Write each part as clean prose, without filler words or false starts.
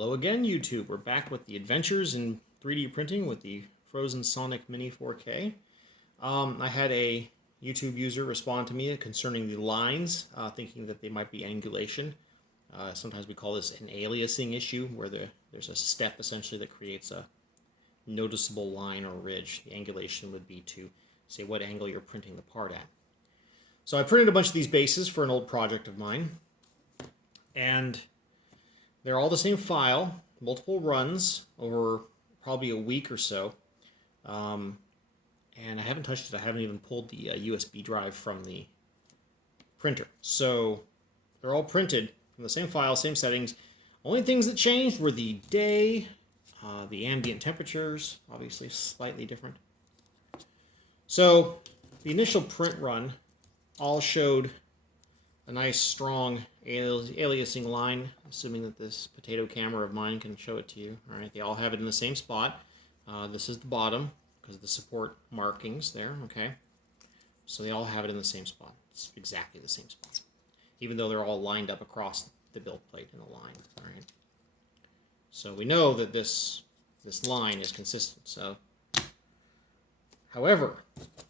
Hello again, YouTube. We're back with the adventures in 3D printing with the Frozen Sonic Mini 4K. I had a YouTube user respond to me concerning the lines, thinking that they might be angulation. Sometimes we call this an aliasing issue, where there's a step essentially that creates a noticeable line or ridge. The angulation would be to say what angle you're printing the part at. So I printed a bunch of these bases for an old project of mine, and they're all the same file, multiple runs over probably a week or so. And I haven't touched it. I haven't even pulled the USB drive from the printer. So they're all printed from the same file, same settings. Only things that changed were the day, the ambient temperatures, obviously slightly different. So the initial print run all showed a nice strong aliasing line, assuming that this potato camera of mine can show it to you. All right, they all have it in the same spot. This is the bottom because of the support markings there, okay? So they all have it in the same spot. It's exactly the same spot, even though they're all lined up across the build plate in a line, all right? So we know that this line is consistent. So, however,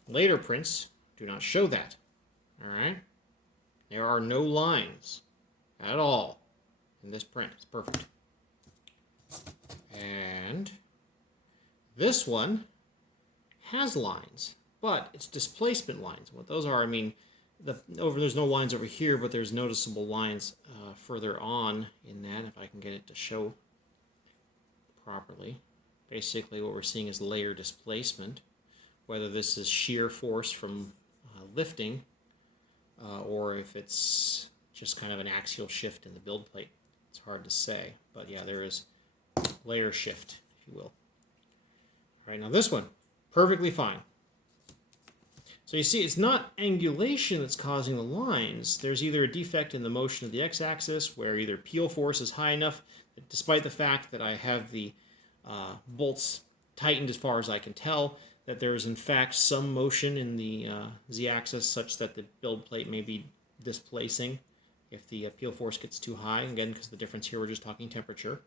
later prints do not show that, all right? There are no lines at all in this print. It's perfect. And this one has lines, but it's displacement lines. What those are, I mean, there's no lines over here, but there's noticeable lines further on in that, if I can get it to show properly. Basically, what we're seeing is layer displacement, whether this is shear force from lifting, or if it's just kind of an axial shift in the build plate. It's hard to say, but yeah, there is layer shift, if you will. All right, now this one, perfectly fine. So you see, it's not angulation that's causing the lines. There's either a defect in the motion of the x-axis, where either peel force is high enough, that despite the fact that I have the bolts tightened as far as I can tell, that there is in fact some motion in the z-axis such that the build plate may be displacing if the peel force gets too high. Again, because the difference here, we're just talking temperature.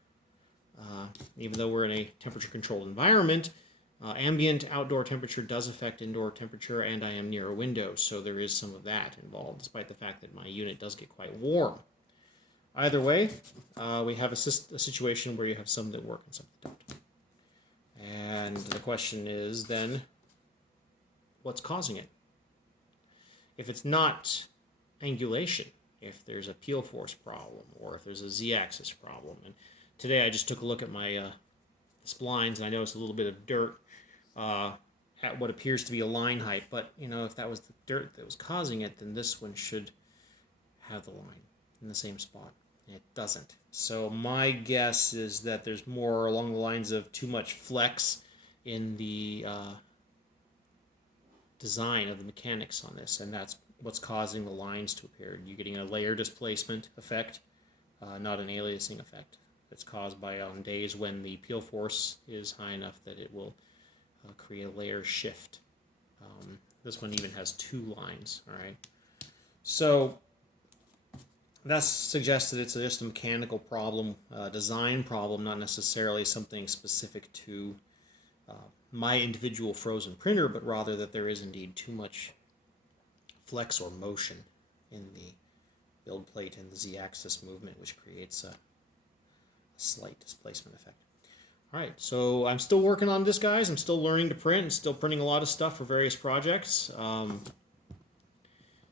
Even though we're in a temperature-controlled environment, ambient outdoor temperature does affect indoor temperature, and I am near a window, so there is some of that involved, despite the fact that my unit does get quite warm. Either way, we have a situation where you have some that work and some that don't. And the question is then, what's causing it? If it's not angulation, if there's a peel force problem, or if there's a z-axis problem. And today I just took a look at my splines, and I noticed a little bit of dirt at what appears to be a line height. But, you know, if that was the dirt that was causing it, then this one should have the line in the same spot. It doesn't. So my guess is that there's more along the lines of too much flex in the design of the mechanics on this, and that's what's causing the lines to appear. You're getting a layer displacement effect, not an aliasing effect. It's caused by on days when the peel force is high enough that it will create a layer shift. This one even has two lines, all right? So that suggests that it's just a mechanical problem, design problem, not necessarily something specific to my individual frozen printer, but rather that there is indeed too much flex or motion in the build plate and the z-axis movement, which creates a slight displacement effect. All right, so I'm still working on this, guys. I'm still learning to print and still printing a lot of stuff for various projects.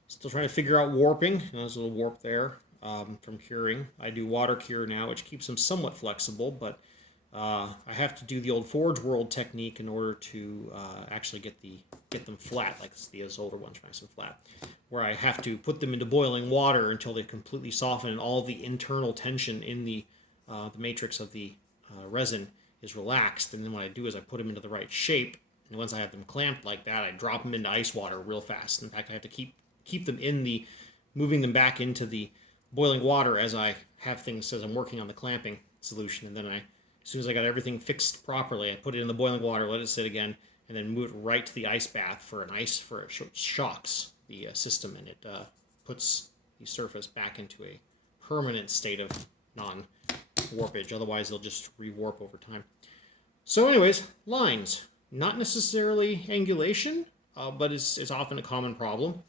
Still trying to figure out warping. There's a little warp there from curing. I do water cure now, which keeps them somewhat flexible, but I have to do the old Forge World technique in order to actually get them flat, like these older ones, nice and flat, where I have to put them into boiling water until they completely soften and all the internal tension in the matrix of the resin is relaxed. And then what I do is I put them into the right shape, and once I have them clamped like that, I drop them into ice water real fast. In fact, I have to keep them in moving them back into the boiling water as I have things, as I'm working on the clamping solution. And then as soon as I got everything fixed properly, I put it in the boiling water, let it sit again, and then move it right to the ice bath for it shocks the system, and it puts the surface back into a permanent state of warpage. Otherwise, they'll just rewarp over time. So anyways, lines. Not necessarily angulation, but it's often a common problem.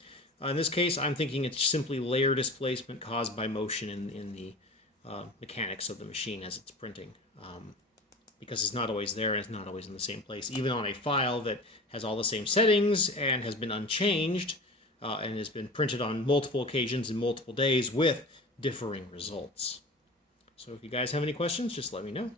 In this case, I'm thinking it's simply layer displacement caused by motion in the mechanics of the machine as it's printing. Because it's not always there and it's not always in the same place. Even on a file that has all the same settings and has been unchanged and has been printed on multiple occasions in multiple days with differing results. So if you guys have any questions, just let me know.